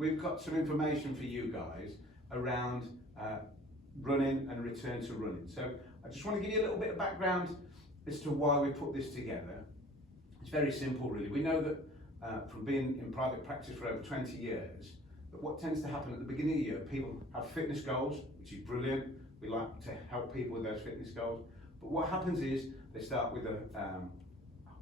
We've got some information for you guys around running and return to running. So I just want to give you a little bit of background as to why we put this together. It's very simple really. We know that from being in private practice for over 20 years, that what tends to happen at the beginning of the year, people have fitness goals, which is brilliant. We like to help people with those fitness goals. But what happens is they start with a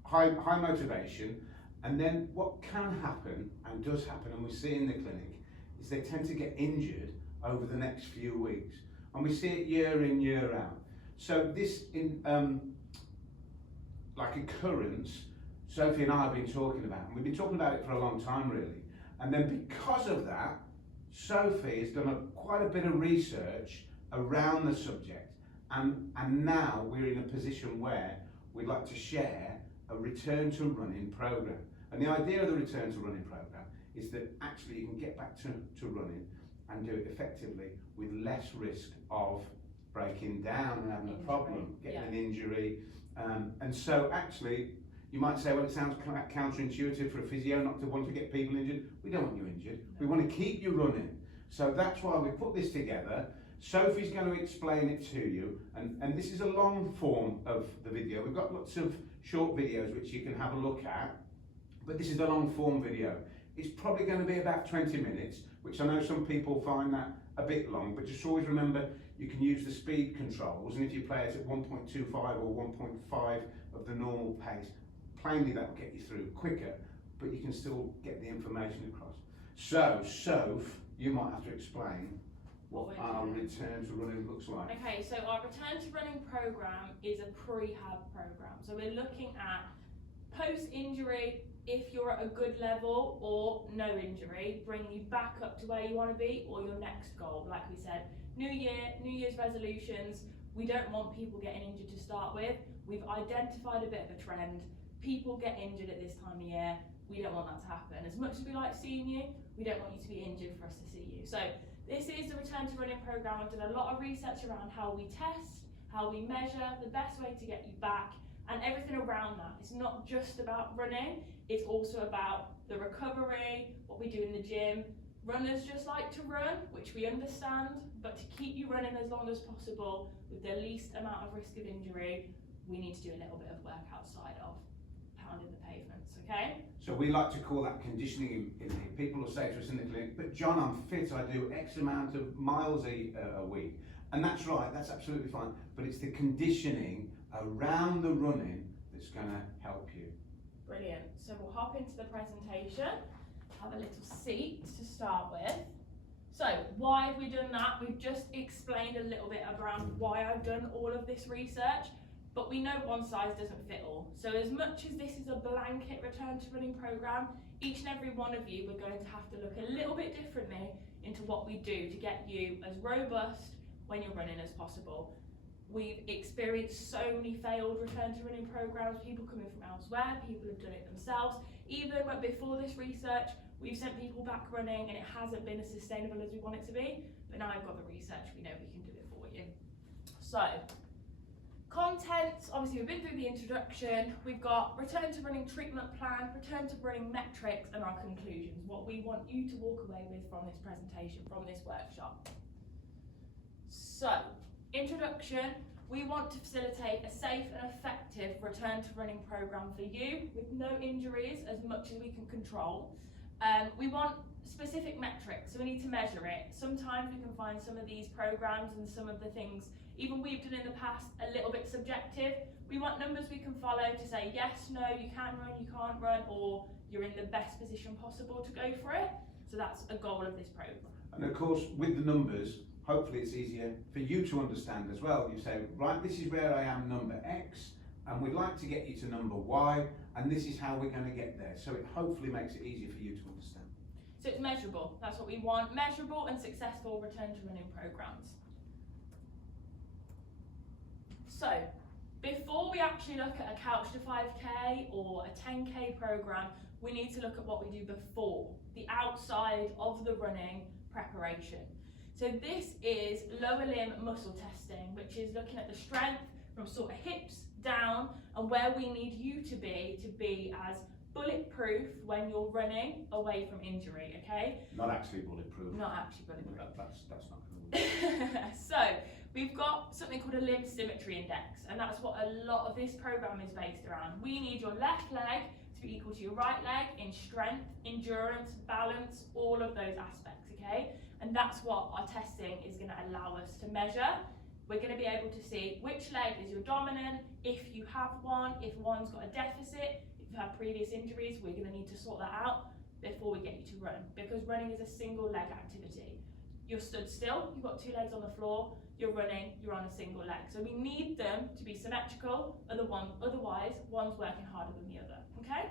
high motivation, and then what can happen, and does happen, and we see in the clinic, is they tend to get injured over the next few weeks. And we see it year in, year out. So this, like occurrence, Sophie and I have been talking about, and we've been talking about it for a long time really. And then because of that, Sophie has done quite a bit of research around the subject, and now we're in a position where we'd like to share a return to running program. And the idea of the return to running program is that actually you can get back to running and do it effectively with less risk of breaking down and having a problem, getting an injury. And so actually, you might say, well, it sounds counterintuitive for a physio not to want to get people injured. We don't want you injured. We want to keep you running. So that's why we put this together. Sophie's going to explain it to you. And this is a long form of the video. We've got lots of short videos which you can have a look at. But this is the long form video. It's probably going to be about 20 minutes, which I know some people find that a bit long, but just always remember you can use the speed controls, and if you play it at 1.25 or 1.5 of the normal pace, plainly that will get you through quicker, but you can still get the information across. So, Soph, you might have to explain what our return to running looks like. Okay, so our return to running program is a prehab program. So we're looking at post-injury, if you're at a good level, or no injury, bringing you back up to where you want to be, or your next goal. Like we said, New Year's resolutions. We don't want people getting injured to start with. We've identified a bit of a trend. People get injured at this time of year. We don't want that to happen. As much as we like seeing you, we don't want you to be injured for us to see you. So this is the return to running program. I've done a lot of research around how we test, how we measure, the best way to get you back, and everything around that. It's not just about running, it's also about the recovery, what we do in the gym. Runners just like to run, which we understand, but to keep you running as long as possible with the least amount of risk of injury, we need to do a little bit of work outside of pounding the pavements, okay? So we like to call that conditioning in here. People will say to us in the clinic, but John, I'm fit, I do X amount of miles a week. And that's right, that's absolutely fine. But it's the conditioning around the running that's going to help you. Brilliant. So we'll hop into the presentation, have a little seat to start with. So why have we done that? We've just explained a little bit around why I've done all of this research, but we know one size doesn't fit all. So as much as this is a blanket return to running program, each and every one of you, we're going to have to look a little bit differently into what we do to get you as robust when you're running as possible. We've experienced so many failed return to running programs, people coming from elsewhere, people have done it themselves. Even before this research, we've sent people back running and it hasn't been as sustainable as we want it to be. But now I've got the research, we know we can do it for you. So, content, obviously we've been through the introduction, we've got return to running treatment plan, return to running metrics, and our conclusions, what we want you to walk away with from this presentation, from this workshop. So, introduction, we want to facilitate a safe and effective return to running program for you with no injuries as much as we can control. We want specific metrics, so we need to measure it. Sometimes we can find some of these programs and some of the things, even we've done in the past, a little bit subjective. We want numbers we can follow to say yes, no, you can run, you can't run, or you're in the best position possible to go for it. So that's a goal of this program. And of course, with the numbers, hopefully it's easier for you to understand as well. You say, right, this is where I am, number X, and we'd like to get you to number Y, and this is how we're going to get there. So it hopefully makes it easier for you to understand. So it's measurable, that's what we want, measurable and successful return to running programs. So, before we actually look at a couch to 5K or a 10K program, we need to look at what we do before, the outside of the running preparation. So this is lower limb muscle testing, which is looking at the strength from sort of hips down and where we need you to be as bulletproof when you're running away from injury, okay? Not actually bulletproof. Not actually bulletproof. That's not going to work. So we've got something called a limb symmetry index, and that's what a lot of this program is based around. We need your left leg to be equal to your right leg in strength, endurance, balance, all of those aspects, okay? And that's what our testing is going to allow us to measure. We're going to be able to see which leg is your dominant, if you have one, if one's got a deficit, if you've had previous injuries, we're going to need to sort that out before we get you to run, because running is a single leg activity. You're stood still, you've got two legs on the floor, you're running, you're on a single leg. So we need them to be symmetrical, otherwise one's working harder than the other, okay?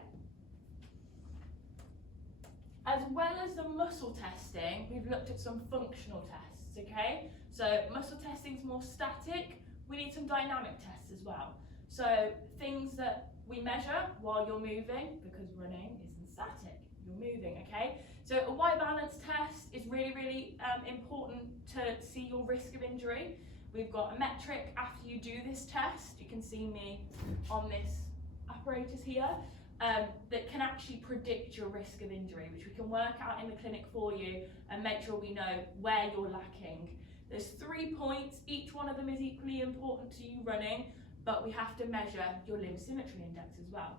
As well as the muscle testing, we've looked at some functional tests, okay? So muscle testing is more static. We need some dynamic tests as well. So things that we measure while you're moving, because running isn't static, you're moving, okay? So a white balance test is really, really important to see your risk of injury. We've got a metric after you do this test. You can see me on this apparatus here. That can actually predict your risk of injury, which we can work out in the clinic for you and make sure we know where you're lacking. There's 3 points, each one of them is equally important to you running, but we have to measure your limb symmetry index as well.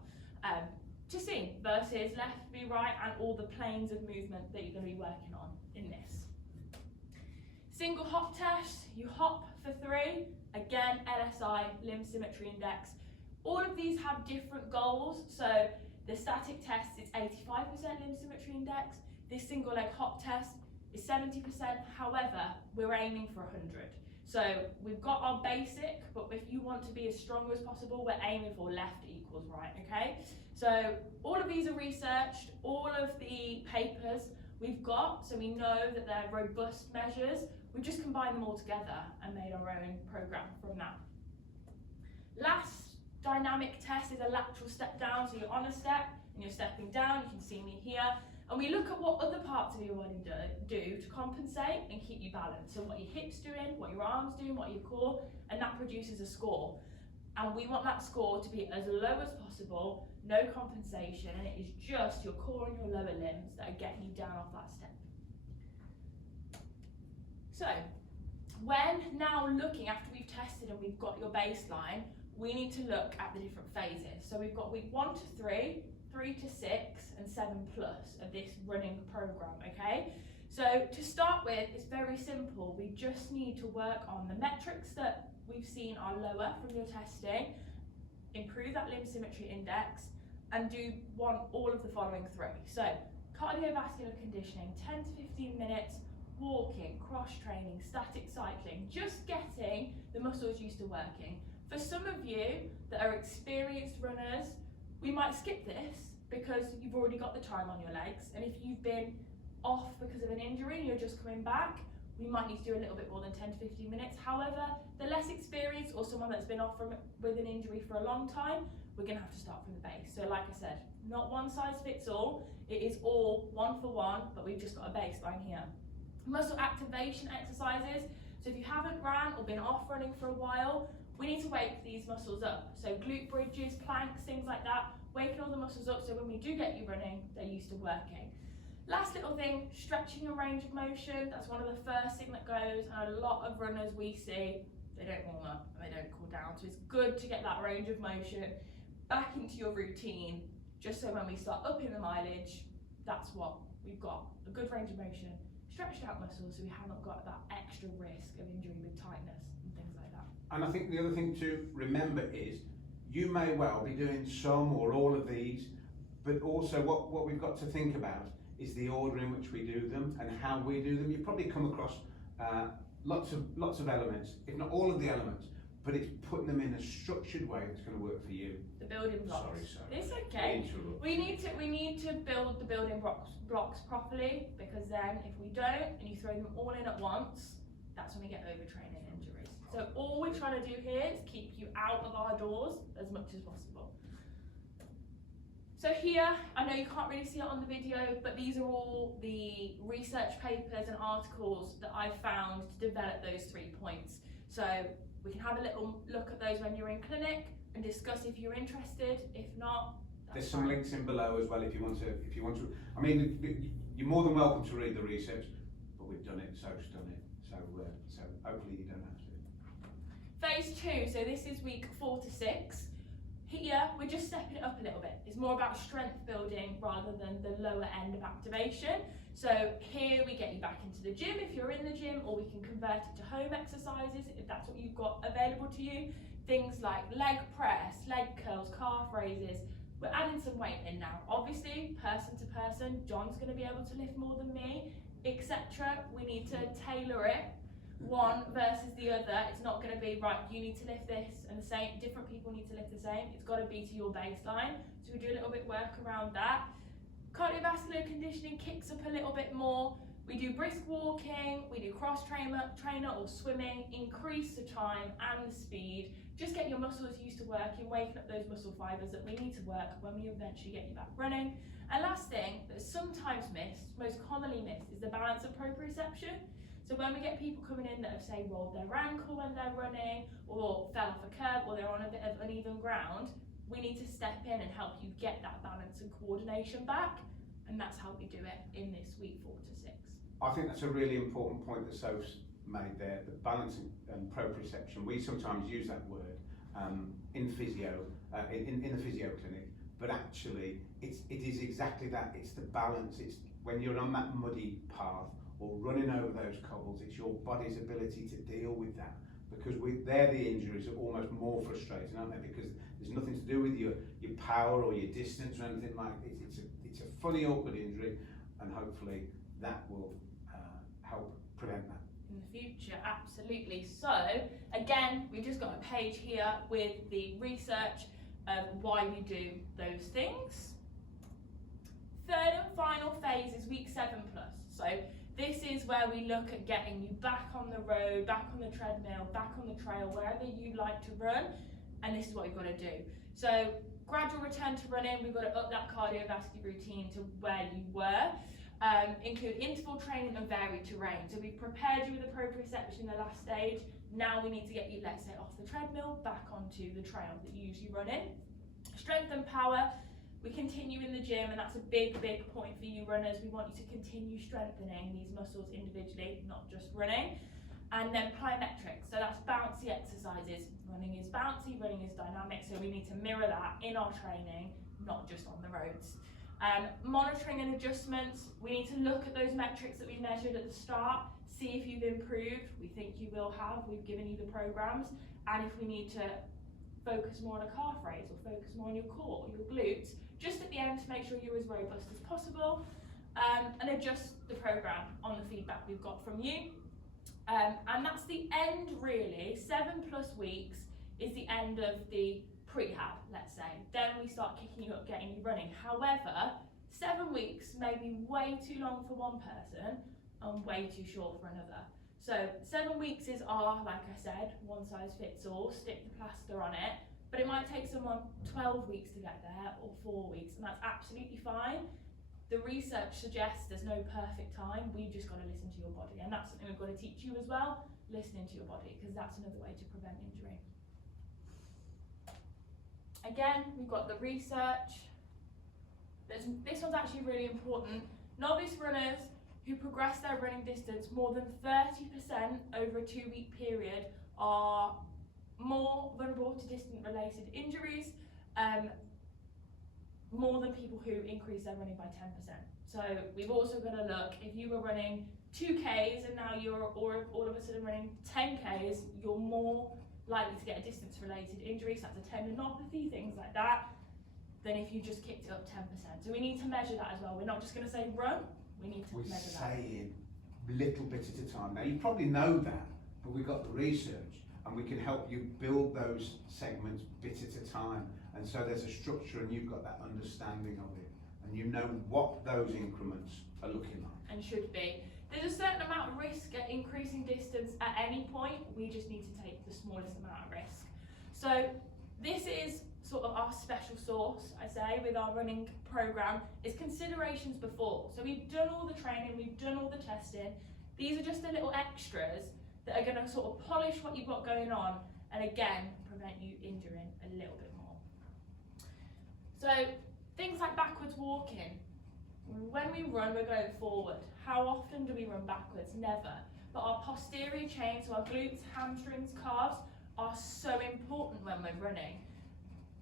To see versus left v right and all the planes of movement that you're going to be working on in this. Single hop test, you hop for 3, again LSI, limb symmetry index. All of these have different goals, so the static test is 85% limb symmetry index, this single leg hop test is 70%, however, we're aiming for 100. So we've got our basic, but if you want to be as strong as possible, we're aiming for left equals right, okay? So all of these are researched, all of the papers we've got, so we know that they're robust measures. We've just combined them all together and made our own program from that. Last dynamic test is a lateral step down, so you're on a step and you're stepping down, you can see me here, and we look at what other parts of your body do to compensate and keep you balanced. So what your hips doing, what your arms doing, what your core, and that produces a score. And we want that score to be as low as possible, no compensation, and it is just your core and your lower limbs that are getting you down off that step. So when now looking after we've tested and we've got your baseline, we need to look at the different phases. So we've got week 1 to 3, 3 to 6, and 7 plus of this running program, okay? So to start with, it's very simple. We just need to work on the metrics that we've seen are lower from your testing, improve that limb symmetry index, and want all of the following 3. So cardiovascular conditioning, 10 to 15 minutes, walking, cross training, static cycling, just getting the muscles used to working. For some of you that are experienced runners, we might skip this because you've already got the time on your legs, and if you've been off because of an injury and you're just coming back, we might need to do a little bit more than 10 to 15 minutes. However, the less experienced or someone that's been off with an injury for a long time, we're going to have to start from the base. So like I said, not one size fits all, it is all one for one, but we've just got a baseline here. Muscle activation exercises, so if you haven't ran or been off running for a while, we need to wake these muscles up. So glute bridges, planks, things like that, waking all the muscles up so when we do get you running, they're used to working. Last little thing, stretching and range of motion. That's one of the first things that goes, and a lot of runners we see, they don't warm up and they don't cool down. So it's good to get that range of motion back into your routine, just so when we start upping the mileage, that's what we've got, a good range of motion, stretched out muscles, so we haven't got that extra risk of injury with tightness and things like that. And I think the other thing to remember is you may well be doing some or all of these, but also what we've got to think about is the order in which we do them and how we do them. You probably come across lots of elements, if not all of the elements, but it's putting them in a structured way that's going to work for you. The building blocks. Sorry. It's okay. We need to build the building blocks properly, because then if we don't and you throw them all in at once, that's when we get overtraining injuries. So all we're trying to do here is keep you out of our doors as much as possible. So here, I know you can't really see it on the video, but these are all the research papers and articles that I found to develop those 3 points. So we can have a little look at those when you're in clinic and discuss if you're interested. If not, There's some links in below as well if you want to. I mean, you're more than welcome to read the research, but we've done it, so done it. So hopefully you don't have to. Phase 2, so this is week 4 to 6. Here, we're just stepping it up a little bit. It's more about strength building rather than the lower end of activation. So here we get you back into the gym if you're in the gym, or we can convert it to home exercises if that's what you've got available to you. Things like leg press, leg curls, calf raises. We're adding some weight in now. Obviously, person to person, John's going to be able to lift more than me, etc. We need to tailor it, one versus the other. It's not going to be, right, you need to lift this and the same, different people need to lift the same. It's got to be to your baseline. So we do a little bit work around that. Cardiovascular conditioning kicks up a little bit more. We do brisk walking, we do cross trainer or swimming, increase the time and the speed. Just get your muscles used to working, waking up those muscle fibers that we need to work when we eventually get you back running. And last thing that's sometimes missed, most commonly missed, is the balance of proprioception. So when we get people coming in that have, say, rolled their ankle when they're running, or fell off a curb, or they're on a bit of uneven ground, we need to step in and help you get that balance and coordination back. And that's how we do it in this week 4 to 6. I think that's a really important point that Soph's made there, the balance and proprioception. We sometimes use that word in physio, in the physio clinic, but actually it is exactly that. It's the balance. It's when you're on that muddy path or running over those cobbles, it's your body's ability to deal with that. Because the injuries are almost more frustrating, aren't they? Because there's nothing to do with your power or your distance or anything like it. It's a funny, awkward injury, and hopefully that will help prevent that. In the future, absolutely. So again, we've just got a page here with the research of why we do those things. Third and final phase is week 7+. So this is where we look at getting you back on the road, back on the treadmill, back on the trail, wherever you like to run, and this is what we've got to do. So gradual return to running, we've got to up that cardiovascular routine to where you were. Include interval training and varied terrain. So we've prepared you with the proprioception in the last stage. Now we need to get you, let's say, off the treadmill, back onto the trail that you usually run in. Strength and power. We continue in the gym, and that's a big point for you runners. We want you to continue strengthening these muscles individually, not just running. And then plyometrics, so that's bouncy exercises. Running is bouncy, running is dynamic, so we need to mirror that in our training, not just on the roads. Monitoring and adjustments, we need to look at those metrics that we measured at the start, see if you've improved. We think you will have, we've given you the programs, and if we need to focus more on a calf raise or focus more on your core or your glutes, just at the end to make sure you're as robust as possible, and adjust the program on the feedback we've got from you. And that's the end really. 7+ weeks is the end of the prehab, let's say. Then we start kicking you up, getting you running. However, 7 weeks may be way too long for one person and way too short for another. So 7 weeks is our, like I said, one size fits all, stick the plaster on it, but it might take someone 12 weeks to get there or 4 weeks, and that's absolutely fine. The research suggests there's no perfect time, we've just got to listen to your body, and that's something we've got to teach you as well, listening to your body, because that's another way to prevent injury. Again, we've got the research. This one's actually really important. Novice runners who progress their running distance more than 30% over a 2-week period are more vulnerable to distance-related injuries, more than people who increase their running by 10%. So we've also got to look, if you were running 2Ks and now you're all of a sudden running 10Ks, you're more likely to get a distance-related injury, so that's a tendinopathy, things like that, than if you just kicked it up 10%. So we need to measure that as well. We're not just going to say run, we need to measure that. We're saying little bit at a time. Now you probably know that, but we've got the research and we can help you build those segments bit at a time. And so there's a structure and you've got that understanding of it. And you know what those increments are looking like. And should be. There's a certain amount of risk at increasing distance at any point. We just need to take the smallest amount of risk. So this is sort of our special sauce, I say, with our running program, is considerations before. So we've done all the training, we've done all the testing. These are just the little extras that are going to sort of polish what you've got going on and again, prevent you injuring a little bit more. So Things like backwards walking. When we run, we're going forward. How often do we run backwards? Never. But our posterior chain, so our glutes, hamstrings, calves, are so important when we're running.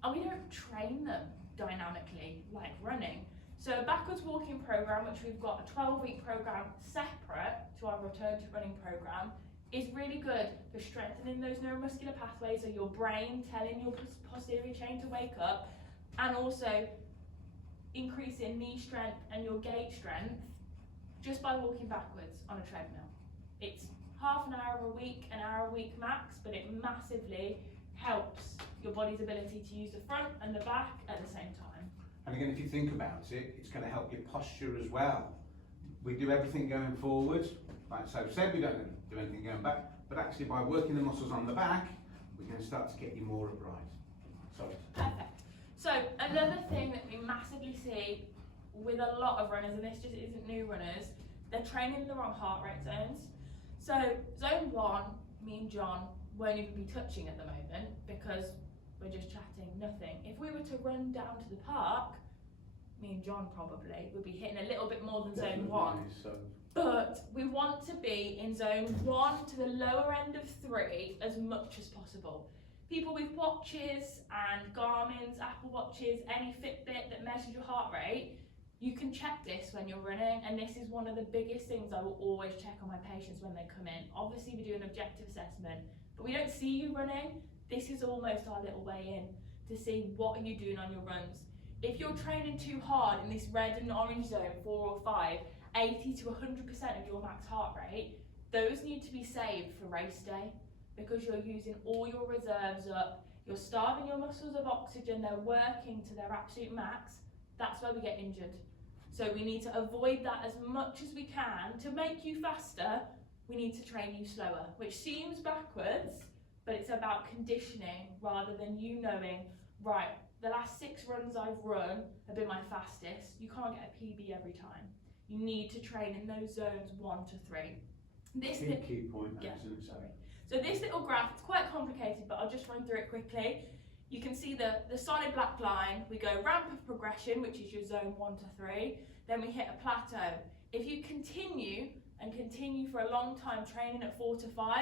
And we don't train them dynamically like running. So a backwards walking program, which we've got a 12-week program separate to our return to running program, is really good for strengthening those neuromuscular pathways, so your brain telling your posterior chain to wake up, and also increasing knee strength and your gait strength just by walking backwards on a treadmill. It's half an hour a week, an hour a week max, but it massively helps your body's ability to use the front and the back at the same time. And again, if you think about it, it's going to help your posture as well. We do everything going forward, like so said, we don't do anything going back, but actually by working the muscles on the back, we're going to start to get you more upright. Sorry. Perfect. So another thing that we massively see with a lot of runners, and this just isn't new runners, they're training in the wrong heart rate zones. So zone 1, me and John won't even be touching at the moment because we're just chatting, nothing. If we were to run down to the park, me and John probably would be hitting a little bit more than zone 1. So. But we want to be in zone 1 to the lower end of 3 as much as possible. People with watches and Garmin's, Apple Watches, any Fitbit that measures your heart rate, you can check this when you're running, and this is one of the biggest things I will always check on my patients when they come in. Obviously we do an objective assessment, but we don't see you running. This is almost our little way in to see what are you doing on your runs. If you're training too hard in this red and orange zone, 4 or 5, 80 to 100% of your max heart rate, those need to be saved for race day, because you're using all your reserves up, you're starving your muscles of oxygen, they're working to their absolute max. That's where we get injured. So we need to avoid that as much as we can. To make you faster, we need to train you slower, which seems backwards, but it's about conditioning rather than you knowing, right, the last 6 runs I've run have been my fastest. You can't get a PB every time. You need to train in those zones 1 to 3. This key point, yeah, isn't it? sorry. So this little graph, it's quite complicated, but I'll just run through it quickly. You can see the solid black line. We go ramp of progression, which is your zone 1 to 3. Then we hit a plateau. If you continue and continue for a long time training at 4 to 5,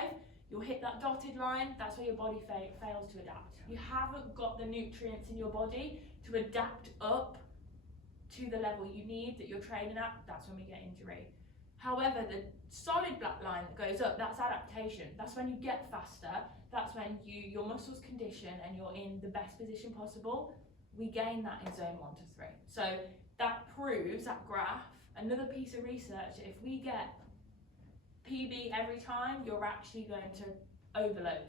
you'll hit that dotted line. That's where your body fails to adapt. You haven't got the nutrients in your body to adapt up to the level you need that you're training at. That's when we get injury. However, the solid black line that goes up, that's adaptation. That's when you get faster. That's when your muscles condition and you're in the best position possible. We gain that in zone 1 to 3. So that proves, that graph, another piece of research, if we get PB every time, you're actually going to overload.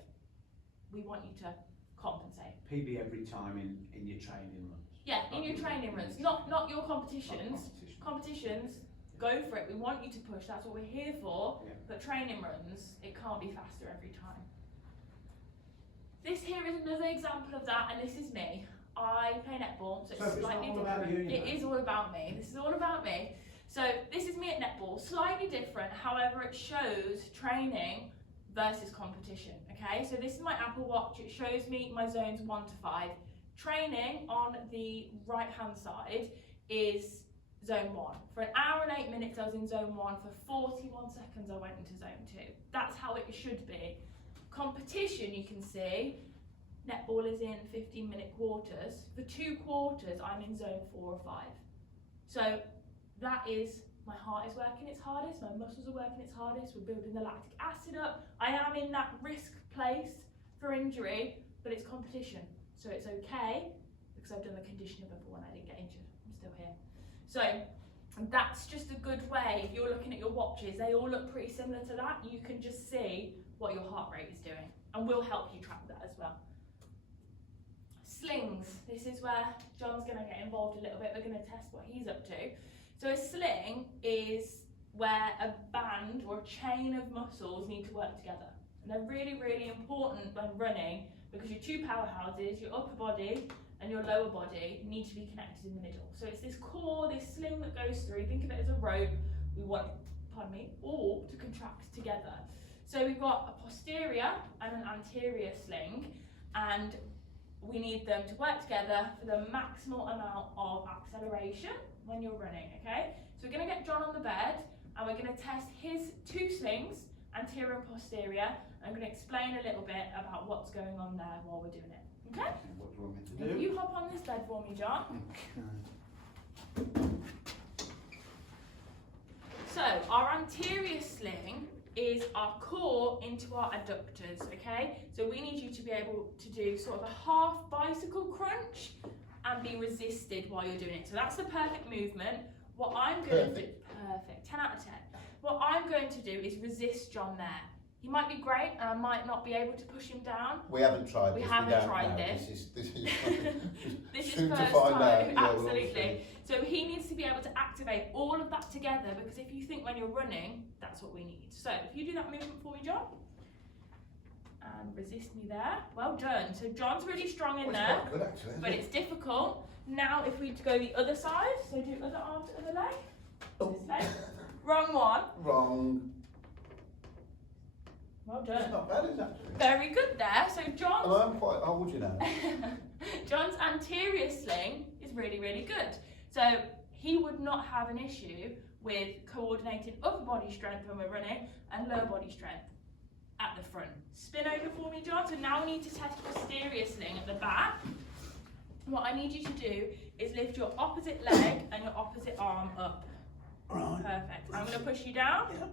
We want you to compensate. PB every time in your training runs. Yeah, in your training runs, not your competitions. Competitions, go for it. We want you to push. That's what we're here for. Yeah. But training runs, it can't be faster every time. This here is another example of that, and this is me. I play netball, so it's slightly different. It is all about me. This is all about me. So this is me at netball, slightly different. However, it shows training versus competition. Okay, so this is my Apple Watch. It shows me my zones 1 to 5. Training on the right hand side is zone 1. For an hour and 8 minutes I was in zone 1. For 41 seconds I went into zone 2. That's how it should be. Competition, you can see, netball is in 15-minute quarters. For 2 quarters I'm in zone 4 or 5. So that is, my heart is working its hardest, my muscles are working its hardest, we're building the lactic acid up. I am in that risk place for injury, but it's competition. So it's okay, because I've done the conditioning before and I didn't get injured. I'm still here. So that's just a good way. If you're looking at your watches, they all look pretty similar to that. You can just see what your heart rate is doing, and we'll help you track that as well. Slings. This is where John's going to get involved a little bit. We're going to test what he's up to. So a sling is where a band or a chain of muscles need to work together. And they're really, really important when running, because your 2 powerhouses, your upper body and your lower body, need to be connected in the middle. So it's this core, this sling that goes through. Think of it as a rope. We want, all to contract together. So we've got a posterior and an anterior sling, and we need them to work together for the maximal amount of acceleration when you're running, okay? So we're going to get John on the bed and we're going to test his 2 slings, anterior and posterior. I'm going to explain a little bit about what's going on there while we're doing it, okay? What do you want me to do? If you hop on this bed for me, John. Okay. So our anterior sling is our core into our adductors, okay? So we need you to be able to do sort of a half bicycle crunch and be resisted while you're doing it. So that's the perfect movement. What I'm going to do, perfect, 10 out of 10. What I'm going to do is resist John there. He might be great and I might not be able to push him down. We haven't tried this. We haven't don't tried know. this. This is This is soon to first find time, out. Yeah, we'll absolutely. So he needs to be able to activate all of that together, because if you think when you're running, that's what we need. So if you do that movement for me, John, and resist me there. Well done. So John's really strong in there, quite good actually, isn't but it? it's difficult. Now if we go the other side, so do other arm to other leg. Oh. This leg. Wrong one. Wrong. Well It's done. not bad, is it? Actually? Very good there. So And John's I'm quite old, you know. John's anterior sling is really, really good. So he would not have an issue with coordinating upper body strength when we're running and lower body strength at the front. Spin over for me, John. So now we need to test posterior sling at the back. What I need you to do is lift your opposite leg and your opposite arm up. Right. Perfect. I'm going to push you down. Yeah.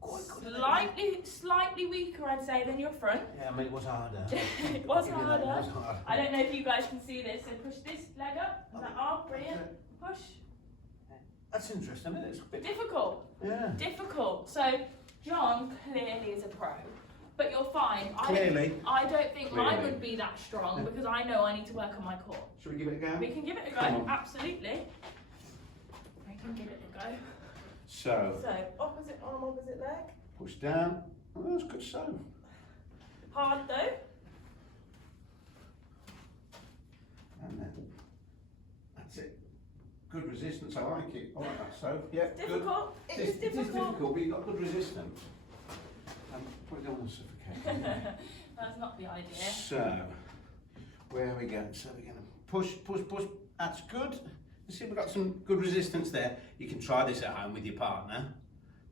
Quite good. Slightly weaker, I'd say, than your front. Yeah, I mean, it was harder. It was Give you that, harder. It was harder. I don't know if you guys can see this. So push this leg up. And that arm, brilliant. Push. That's interesting, isn't it? It's a bit... Difficult. Yeah. Difficult. So John clearly is a pro, but you're fine. Clearly. I don't think mine Clearly. would be that strong, because I know I need to work on my core. Should we give it a go? We can give it a Come go. on. Absolutely. We can give it a go. So, So opposite arm, opposite leg. push down. Oh, that's good so. Hard though. And then, that's it. Good resistance, I like it. I like that so. Yeah, good. Difficult. It is It is difficult. difficult, but you've got good resistance. Probably don't want to suffocate. That's not the idea. So, where are we going? So we're going to push, push, push. That's good. You see, we've got some good resistance there. You can try this at home with your partner,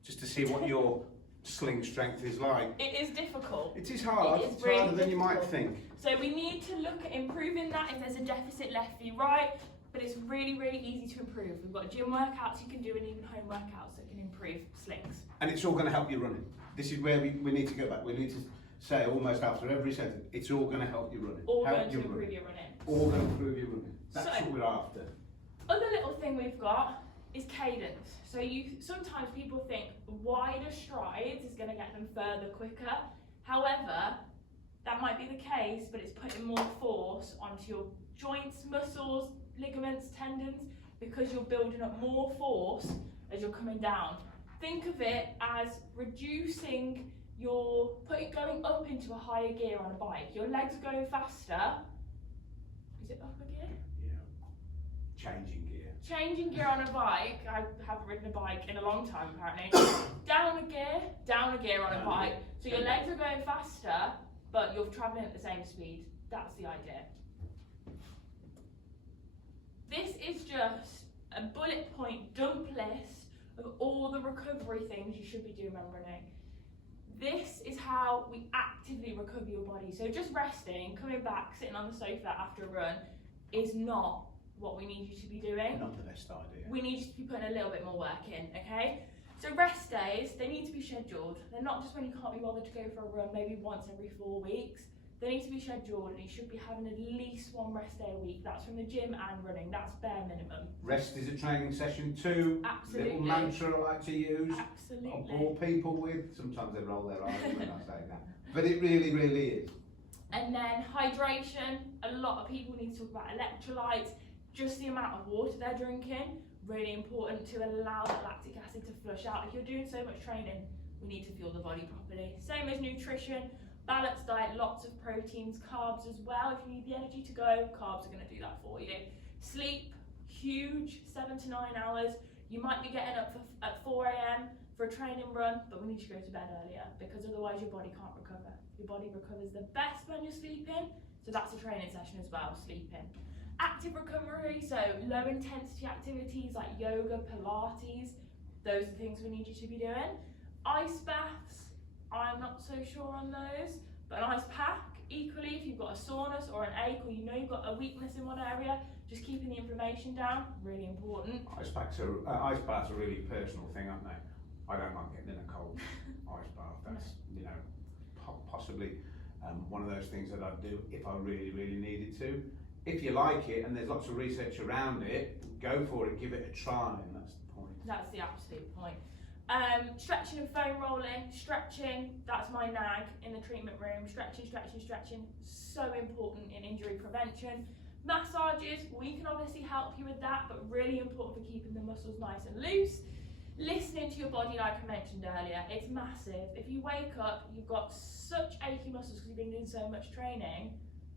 just to see what your sling strength is like. It is difficult. It is hard. It is It's really harder than you might difficult. think. So we need to look at improving that if there's a deficit left v right, but it's really, really easy to improve. We've got gym workouts you can do and even home workouts that can improve slings. And it's all going to help you running. This is where we need to go back. We need to say almost after every sentence, it's all going to help you running. All help going to you improve running. your running. All going to improve your running. That's So- what we're after. Other little thing we've got is cadence. So sometimes people think wider strides is going to get them further quicker. However, that might be the case, but it's putting more force onto your joints, muscles, ligaments, tendons, because you're building up more force as you're coming down. Think of it as reducing going up into a higher gear on a bike. Your legs are going faster. Is it up a gear? Yeah. Changing gear. Changing gear on a bike. I haven't ridden a bike in a long time apparently. down a gear on a bike. So your legs are going faster, but you're travelling at the same speed. That's the idea. This is just a bullet point dump list of all the recovery things you should be doing when running. This is how we actively recover your body. So just resting, coming back, sitting on the sofa after a run is not what we need you to be doing. Not the best idea. We need you to be putting a little bit more work in, okay? So rest days, they need to be scheduled. They're not just when you can't be bothered to go for a run, maybe once every 4 weeks. They need to be scheduled, and you should be having at least 1 rest day a week. That's from the gym and running, that's bare minimum. Rest is a training session too. Absolutely. Little mantra I like to use. I'll Absolutely. bore people with. Sometimes they roll their eyes when I say that. But it really, really is. And then hydration, a lot of people need to talk about electrolytes, just the amount of water they're drinking, really important to allow that lactic acid to flush out. If you're doing so much training, we need to fuel the body properly. Same as nutrition, balanced diet, lots of proteins, carbs as well. If you need the energy to go, carbs are going to do that for you. Sleep, huge, 7 to 9 hours. You might be getting up at 4 a.m. for a training run, but we need you to go to bed earlier, because otherwise your body can't recover. Your body recovers the best when you're sleeping, So that's a training session as well, sleeping. Active recovery, so low intensity activities like yoga, Pilates, those are things we need you to be doing. Ice baths, I'm not so sure on those, but an ice pack, equally, if you've got a soreness or an ache, or you know you've got a weakness in one area, just keeping the inflammation down, really important. Ice baths are a really personal thing, aren't they? I don't like getting in a cold ice bath. That's, you know, possibly one of those things that I'd do if I really, really needed to. If you like it, and there's lots of research around it, go for it, give it a try, and that's the point. That's the absolute point. Stretching and foam rolling, stretching, that's my nag in the treatment room. Stretching, so important in injury prevention. Massages, we can obviously help you with that, but really important for keeping the muscles nice and loose. Listening to your body, like I mentioned earlier, it's massive. If you wake up, you've got such achy muscles because you've been doing so much training,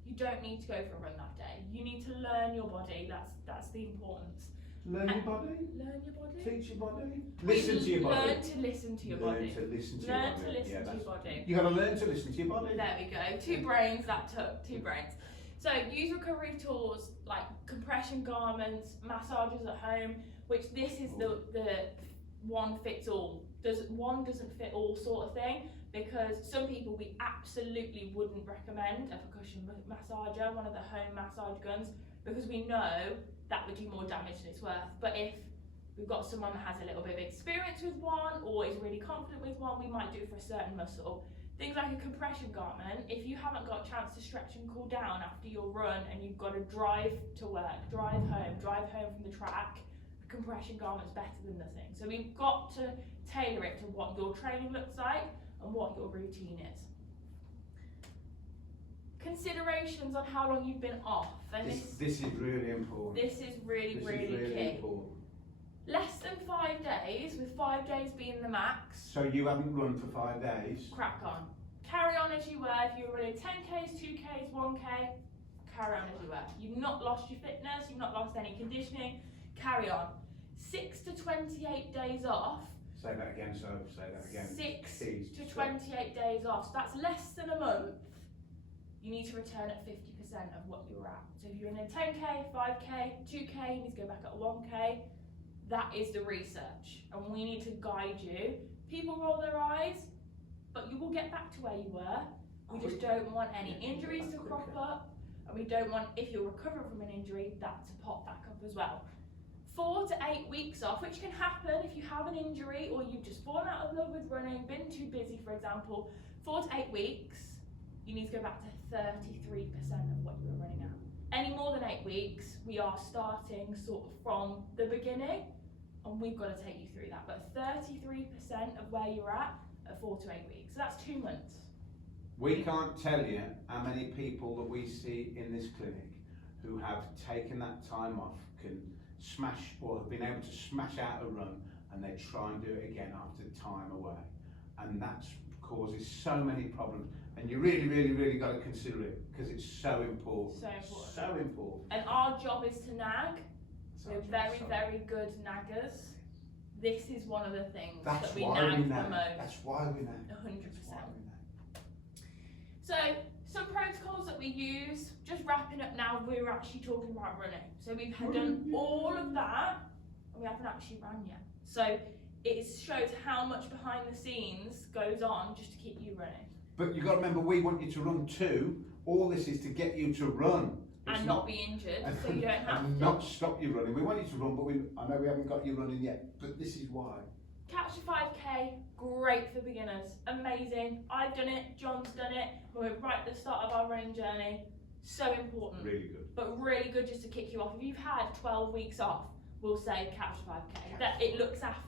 you don't need to go for a run that day. You need to learn your body, that's the importance. Learn your body? Learn your body? Teach your body? Listen to your body? Learn to listen to your body. Learn to listen to Learn your body. to listen to your body. You got to learn to listen to your body. There we go. Two brains, that took two brains. So use recovery tools like compression garments, massages at home, which this is the one fits all. One doesn't fit all sort of thing, because some people we absolutely wouldn't recommend a percussion massager, one of the home massage guns, because we know that would do more damage than it's worth. But if we've got someone that has a little bit of experience with one or is really confident with one, we might do it for a certain muscle. Things like a compression garment, if you haven't got a chance to stretch and cool down after your run and you've got to drive to work, drive home from the track, a compression garment's better than nothing. So we've got to tailor it to what your training looks like and what your routine is. Considerations on how long you've been off. And this is really important. This is really key. Important. Less than 5 days, with 5 days being the max. So you haven't run for 5 days? Crack on. Carry on as you were. If you were running 10Ks, 2Ks, 1K, carry on as you were. You've not lost your fitness, you've not lost any conditioning, carry on. 6 to 28 days off. Say that again, so say that again. 6 to 28 days off. So that's less than a month. You need to return at 50% of what you were at. So if you're in a 10K, 5K, 2K, you need to go back at 1K. That is the research, and we need to guide you. People roll their eyes, but you will get back to where you were. We just don't want any injuries to crop up, and we don't want, if you're recovering from an injury, that to pop back up as well. 4 to 8 weeks off, which can happen if you have an injury or you've just fallen out of love with running, been too busy, for example. 4 to 8 weeks, you need to go back to 33% of what you were running at. Any more than 8 weeks, we are starting sort of from the beginning, and we've got to take you through that. But 33% of where you're at 4 to 8 weeks. So that's 2 months. We can't tell you how many people that we see in this clinic who have taken that time off can smash, or have been able to smash out a run, and they try and do it again after time away. And that causes so many problems. And you really got to consider it, because it's so important. So important. So important. And our job is to nag. We're very good naggers. This is one of the things that we nag the most. That's why we nag. 100%. So, some protocols that we use, just wrapping up now, we're actually talking about running. So we've done all of that, and we haven't actually run yet. So it shows how much behind the scenes goes on just to keep you running. But you've got to remember, we want you to run too. All this is to get you to run. And not be injured, so you don't have and to. not stop you running. We want you to run, but I know we haven't got you running yet, but this is why. Capture 5K, great for beginners, amazing. I've done it, John's done it, we're right at the start of our running journey. So important. Really good. But really good just to kick you off. If you've had 12 weeks off, we'll say capture 5K. That it looks after